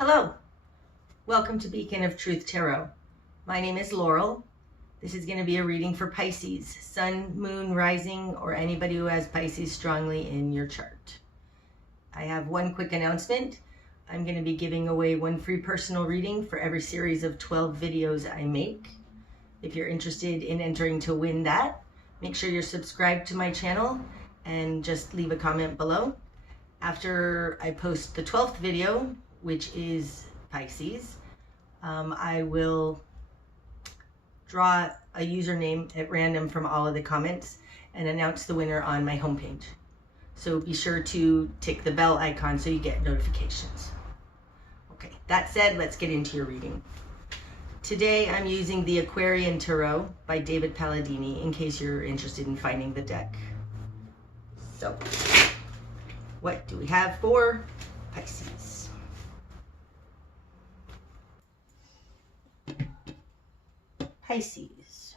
Hello, welcome to Beacon of Truth Tarot. My name is Laurel. This is going to be a reading for Pisces, Sun, Moon, Rising, or anybody who has Pisces strongly in your chart. I have one quick announcement. I'm going to be giving away one free personal reading for every series of 12 videos I make. If you're interested in entering to win that, make sure you're subscribed to my channel and just leave a comment below. After I post the 12th video, which is Pisces, I will draw a username at random from all of the comments and announce the winner on my homepage. So be sure to tick the bell icon so you get notifications. Okay, that said, let's get into your reading. Today I'm using the Aquarian Tarot by David Palladini in case you're interested in finding the deck. So, what do we have for Pisces? Pisces.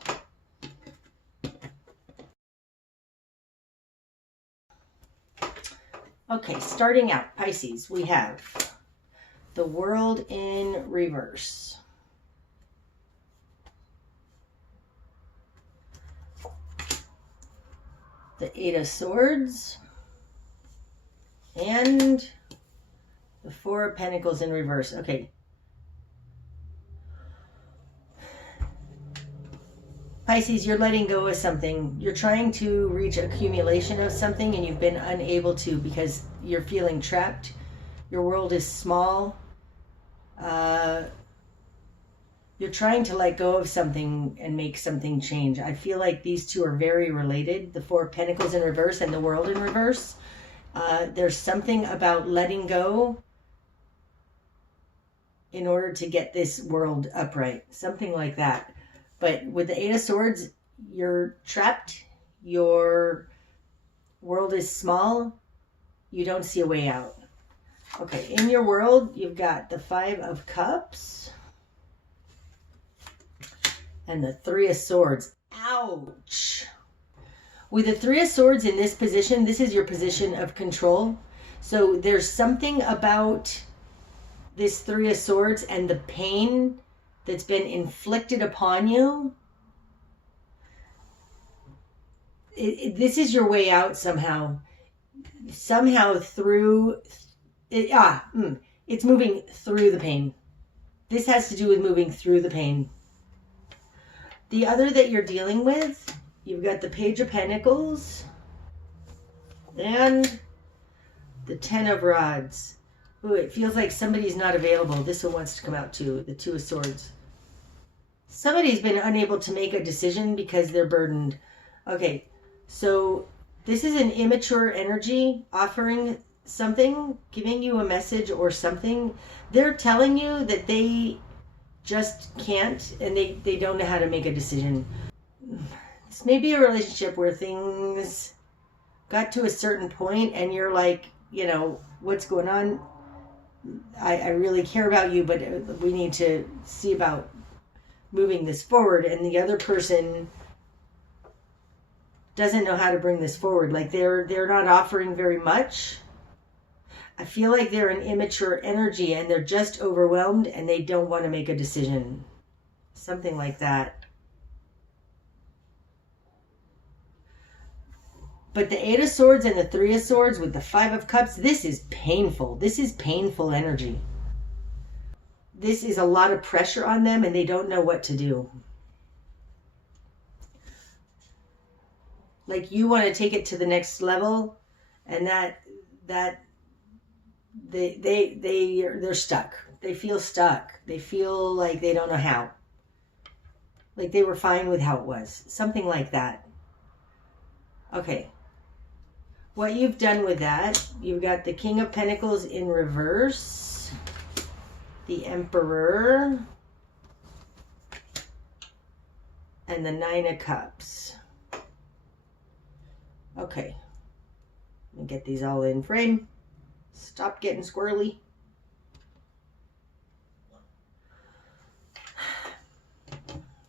Okay, starting out, Pisces, we have the World in reverse. The Eight of Swords. And the Four of Pentacles in reverse. Okay. Pisces, you're letting go of something. You're trying to reach accumulation of something and you've been unable to because you're feeling trapped. Your world is small. You're trying to let go of something and make something change. I feel like these two are very related. The Four of Pentacles in reverse and the World in reverse. There's something about letting go in order to get this world upright. Something like that. But with the Eight of Swords, you're trapped. Your world is small. You don't see a way out. Okay, in your world, you've got the Five of Cups and the Three of Swords. Ouch! With the Three of Swords in this position, this is your position of control. So there's something about this Three of Swords and the pain that's been inflicted upon you. This is your way out somehow. Somehow through it. It's moving through the pain. This has to do with moving through the pain. The other that you're dealing with, you've got the Page of Pentacles and the Ten of Rods. Ooh, it feels like somebody's not available. This one wants to come out too. The Two of Swords. Somebody's been unable to make a decision because they're burdened. Okay, so this is an immature energy offering something, giving you a message or something. They're telling you that they just can't and they don't know how to make a decision. This may be a relationship where things got to a certain point and you're like, you know, what's going on? I really care about you, but we need to see about moving this forward. And the other person doesn't know how to bring this forward. Like they're not offering very much. I feel like they're an immature energy and they're just overwhelmed and they don't want to make a decision. Something like that. But the Eight of Swords and the Three of Swords with the Five of Cups, this is painful. This is painful energy. This is a lot of pressure on them and they don't know what to do. Like you want to take it to the next level and they're stuck. They feel stuck. They feel like they don't know how. Like they were fine with how it was. Something like that. Okay. What you've done with that, you've got the King of Pentacles in reverse, the Emperor, and the Nine of Cups. Okay. Let me get these all in frame. Stop getting squirrely.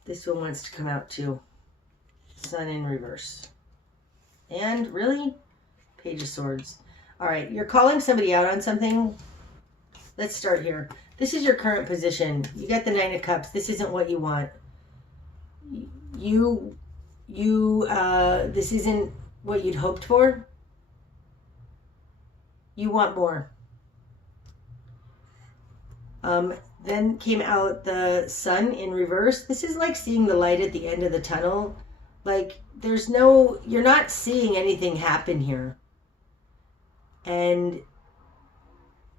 This one wants to come out too. Sun in reverse. And really? Page of Swords. All right, you're calling somebody out on something. let's start here. This is your current position. You got the Nine of Cups. This isn't what you want. This isn't what you'd hoped for. You want more. Then came out the Sun in reverse. This is like seeing the light at the end of the tunnel. Like you're not seeing anything happen here. And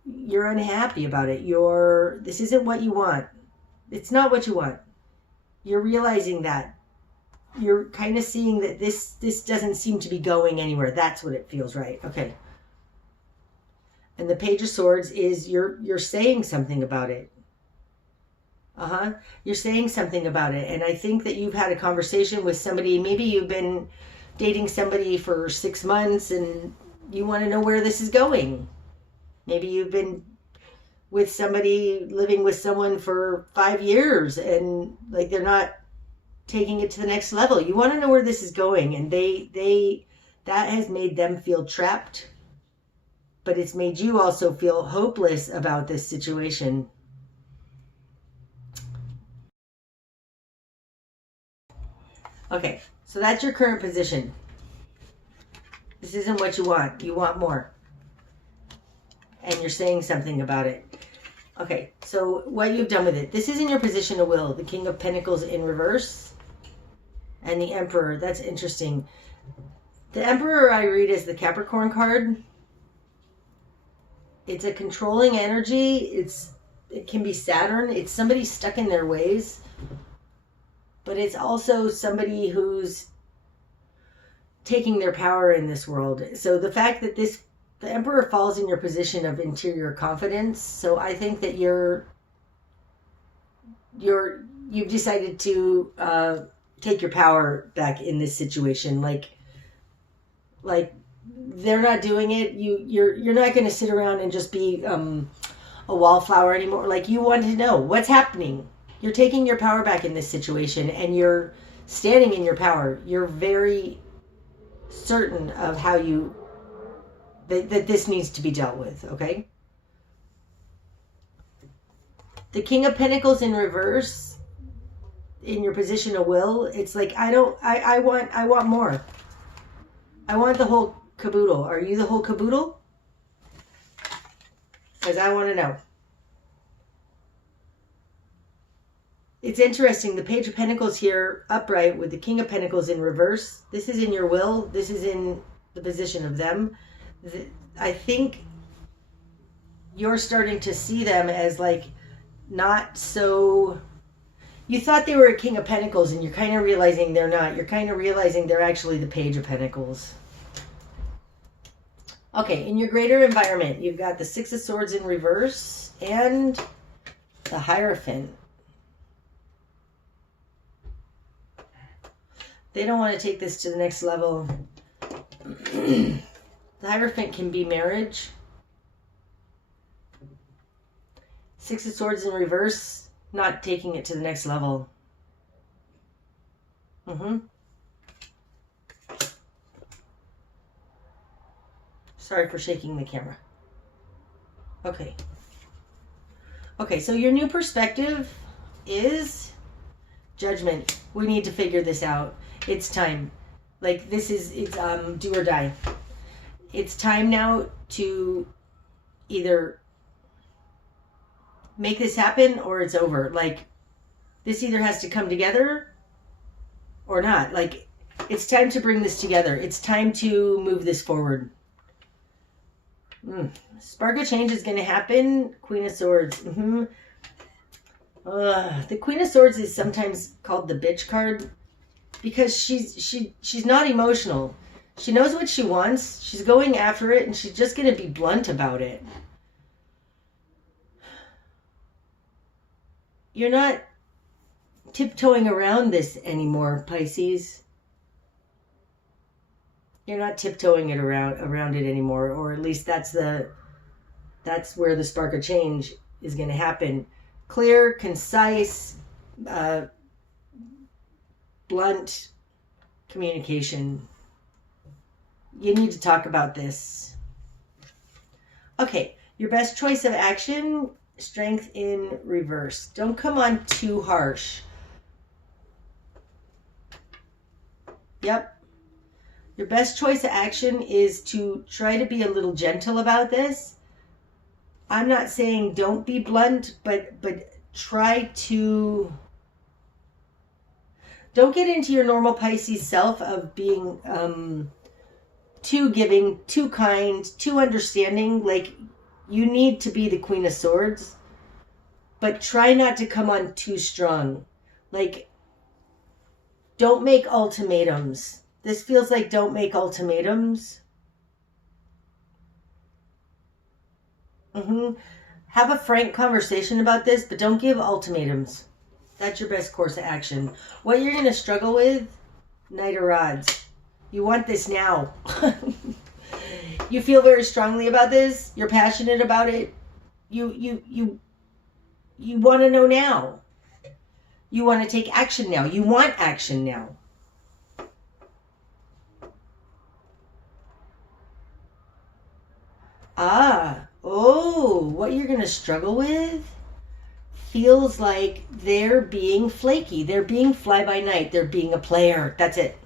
you're unhappy about it. This isn't what you want. It's not what you want. You're realizing that. You're kind of seeing that this doesn't seem to be going anywhere. That's what it feels, right? Okay. And the Page of Swords is you're saying something about it. You're saying something about it. And I think that you've had a conversation with somebody. Maybe you've been dating somebody for 6 months and you want to know where this is going. Maybe you've been with somebody, living with someone for 5 years and like they're not taking it to the next level. You want to know where this is going, and that has made them feel trapped, but it's made you also feel hopeless about this situation. Okay, so that's your current position. This isn't what you want. You want more. And you're saying something about it. Okay, so what you've done with it. This is in your position of will. The King of Pentacles in reverse. And the Emperor. That's interesting. The Emperor I read as the Capricorn card. It's a controlling energy. It can be Saturn. It's somebody stuck in their ways. But it's also somebody who's taking their power in this world. So the fact that the Emperor falls in your position of interior confidence. So I think that you've decided to take your power back in this situation. Like they're not doing it. You're not going to sit around and just be a wallflower anymore. Like you want to know what's happening. You're taking your power back in this situation and you're standing in your power. You're very certain of how that this needs to be dealt with, okay? The King of Pentacles in reverse in your position of will, it's like I want more. I want the whole caboodle. Are you the whole caboodle? Because I want to know. It's interesting. The Page of Pentacles here upright with the King of Pentacles in reverse. This is in your will. This is in the position of them. I think you're starting to see them as like not so... You thought they were a King of Pentacles and you're kind of realizing they're not. You're kind of realizing they're actually the Page of Pentacles. Okay, in your greater environment, you've got the Six of Swords in reverse and the Hierophant. They don't want to take this to the next level. The Hierophant can be marriage. Six of Swords in reverse, not taking it to the next level. Sorry for shaking the camera. Okay. Okay, so your new perspective is Judgment. We need to figure this out. It's time. Like it's do or die. It's time now to either make this happen or it's over. Like this either has to come together or not. Like it's time to bring this together. It's time to move this forward. Spark of change is going to happen. Queen of Swords. The Queen of Swords is sometimes called the bitch card because she's not emotional. She knows what she wants. She's going after it, and she's just going to be blunt about it. You're not tiptoeing around this anymore, Pisces. You're not tiptoeing it around it anymore, or at least that's where the spark of change is going to happen. Clear, concise, blunt communication. You need to talk about this. Okay, Your best choice of action, Strength in reverse. Don't come on too harsh. Yep. Your best choice of action is to try to be a little gentle about this. I'm not saying don't be blunt, but try to... Don't get into your normal Pisces self of being too giving, too kind, too understanding. Like, you need to be the Queen of Swords, but try not to come on too strong. Like, don't make ultimatums. This feels like don't make ultimatums. Have a frank conversation about this, but don't give ultimatums. That's your best course of action. What you're going to struggle with, Knight of Rods. You want this now. You feel very strongly about this. You're passionate about it. You want to know now. You want to take action now. You want action now. What you're going to struggle with feels like they're being flaky. They're being fly-by-night. They're being a player. That's it.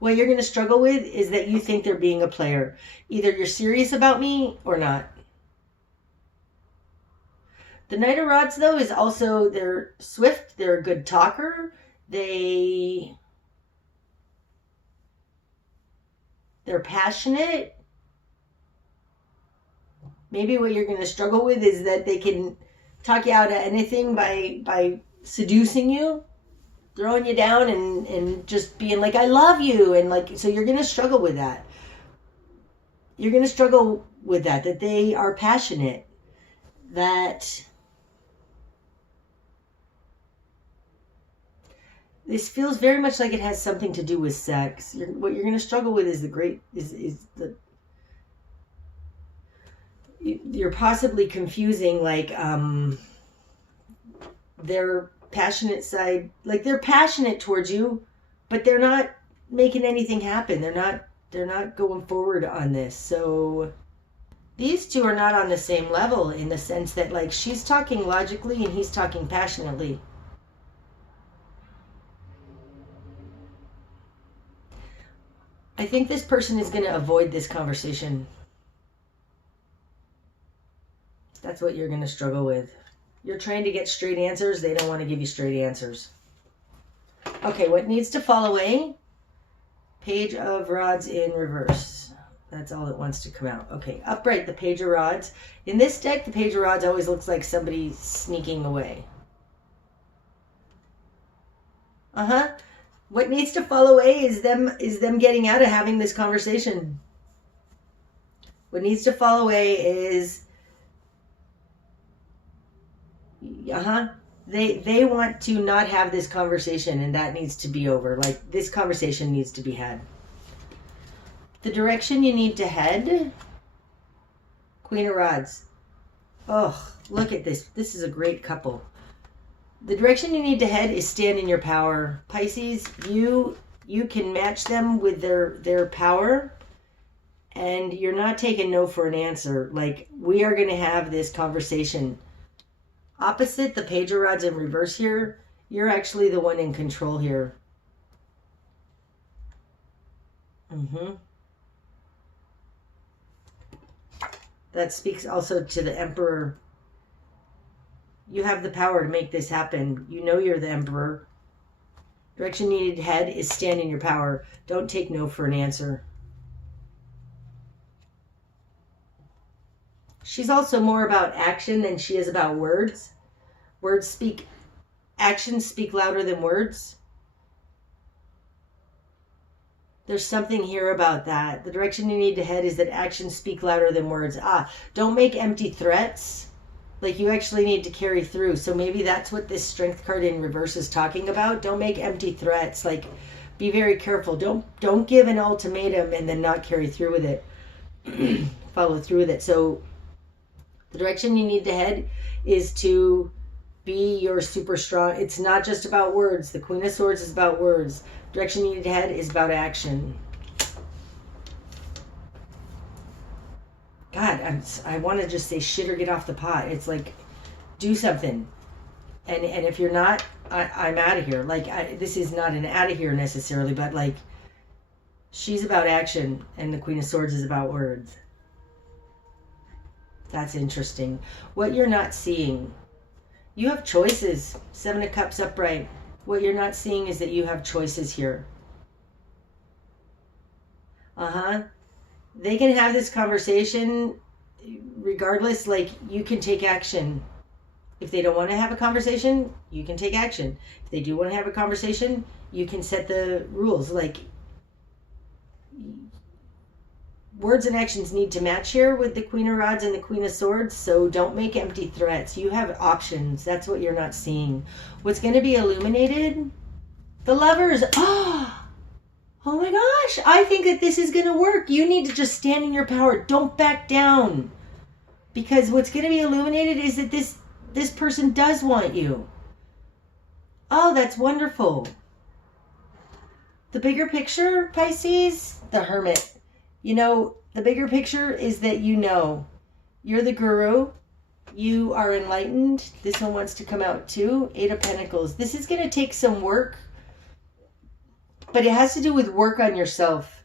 What you're going to struggle with is that you think they're being a player. Either you're serious about me or not. The Knight of Rods, though, is also, they're swift. They're a good talker. They're passionate. Maybe what you're going to struggle with is that they can talk you out of anything by seducing you, throwing you down and just being like, I love you. And like, so you're going to struggle with that. You're going to struggle with that they are passionate, that this feels very much like it has something to do with sex. What you're going to struggle with is you're possibly confusing like their passionate side. Like, they're passionate towards you, but they're not making anything happen. They're not going forward on this. So these two are not on the same level, in the sense that, like, she's talking logically and he's talking passionately. I think this person is going to avoid this conversation. That's what you're going to struggle with. You're trying to get straight answers. They don't want to give you straight answers. Okay, what needs to fall away? Page of Rods in reverse. That's all that wants to come out. Okay, upright, the Page of Rods. In this deck, the Page of Rods always looks like somebody sneaking away. What needs to fall away is them getting out of having this conversation. What needs to fall away is they want to not have this conversation, and that needs to be over. Like, this conversation needs to be had. The direction you need to head, Queen of Rods. Oh, look at this. This is a great couple. The direction you need to head is stand in your power. Pisces, you can match them with their power, and you're not taking no for an answer. Like, we are going to have this conversation. Opposite, the Page of Rods in reverse here, you're actually the one in control here. That speaks also to the Emperor. You have the power to make this happen. You know you're the Emperor. Direction you need to head is stand in your power. Don't take no for an answer. She's also more about action than she is about words. Actions speak louder than words. There's something here about that. The direction you need to head is that actions speak louder than words. Don't make empty threats. Like, you actually need to carry through. So maybe that's what this Strength card in reverse is talking about. Don't make empty threats. Like, be very careful. Don't give an ultimatum and then not carry through with it. Follow through with it. So the direction you need to head is to be your super strong. It's not just about words. The Queen of Swords is about words. Direction you need to head is about action. God, I want to just say shit or get off the pot. It's like, do something. And if you're not, I'm out of here. Like, this is not an out of here necessarily, but like, she's about action and the Queen of Swords is about words. That's interesting. What you're not seeing, you have choices. 7 of Cups upright. What you're not seeing is that you have choices here. They can have this conversation regardless. Like, you can take action. If they don't want to have a conversation, you can take action. If they do want to have a conversation, you can set the rules. Like, words and actions need to match here with the Queen of Rods and the Queen of Swords, so don't make empty threats. You have options. That's what you're not seeing. What's going to be illuminated? The Lovers. Oh my gosh, I think that this is going to work. You need to just stand in your power. Don't back down. Because what's going to be illuminated is that this person does want you. Oh, that's wonderful. The bigger picture, Pisces, the Hermit. You know, the bigger picture is that you're the guru. You are enlightened. This one wants to come out too. 8 of Pentacles. This is going to take some work. But it has to do with work on yourself.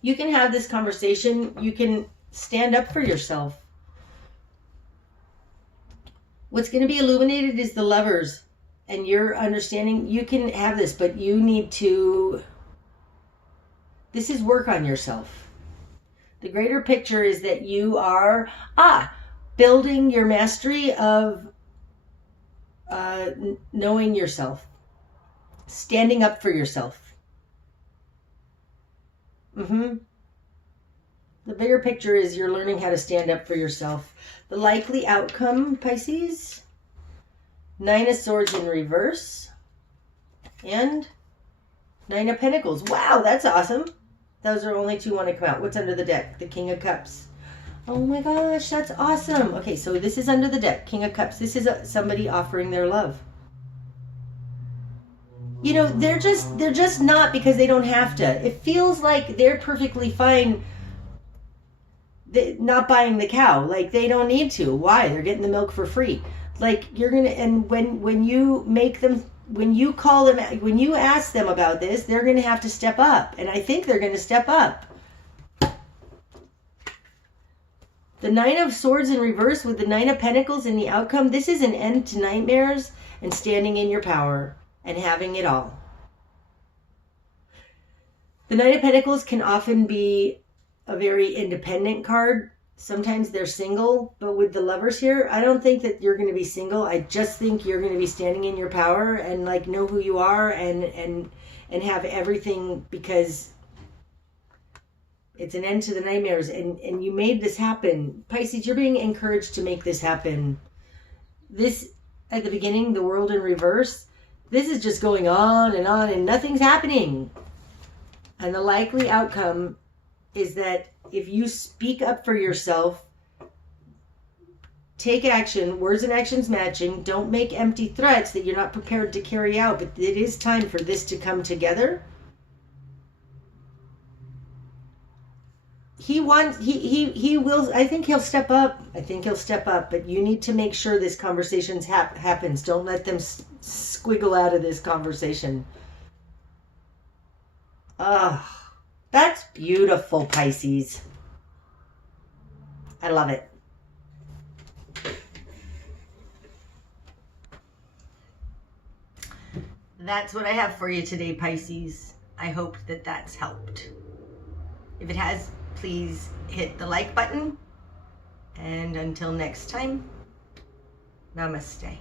You can have this conversation. You can stand up for yourself. What's going to be illuminated is the Lovers. And your understanding, you can have this, but you need to... This is work on yourself. The greater picture is that you are building your mastery of knowing yourself. Standing up for yourself. The bigger picture is you're learning how to stand up for yourself. The likely outcome, Pisces, 9 of Swords in reverse and 9 of Pentacles. Wow, that's awesome. Those are only 2 want to come out. What's under the deck? The King of Cups. Oh my gosh, that's awesome. Okay, so this is under the deck. King of Cups. This is somebody offering their love. You know, they're just not because they don't have to. It feels like they're perfectly fine not buying the cow. Like, they don't need to. Why? They're getting the milk for free. Like, you're going to, and when you make them, when you call them, when you ask them about this, they're going to have to step up. And I think they're going to step up. The 9 of Swords in reverse with the 9 of Pentacles in the outcome. This is an end to nightmares and standing in your power and having it all. The 9 of Pentacles can often be a very independent card. Sometimes they're single, but with the Lovers here, I don't think that you're going to be single. I just think you're going to be standing in your power and like know who you are and have everything, because it's an end to the nightmares and you made this happen. Pisces, you're being encouraged to make this happen. This, at the beginning, the World in reverse, this is just going on and nothing's happening. And the likely outcome is that if you speak up for yourself, take action, words and actions matching, don't make empty threats that you're not prepared to carry out, but it is time for this to come together. He will, I think he'll step up. But you need to make sure this conversation happens. Don't let them squiggle out of this conversation. That's beautiful, Pisces. I love it. That's what I have for you today, Pisces. I hope that that's helped. If it has, please hit the like button. And until next time, namaste.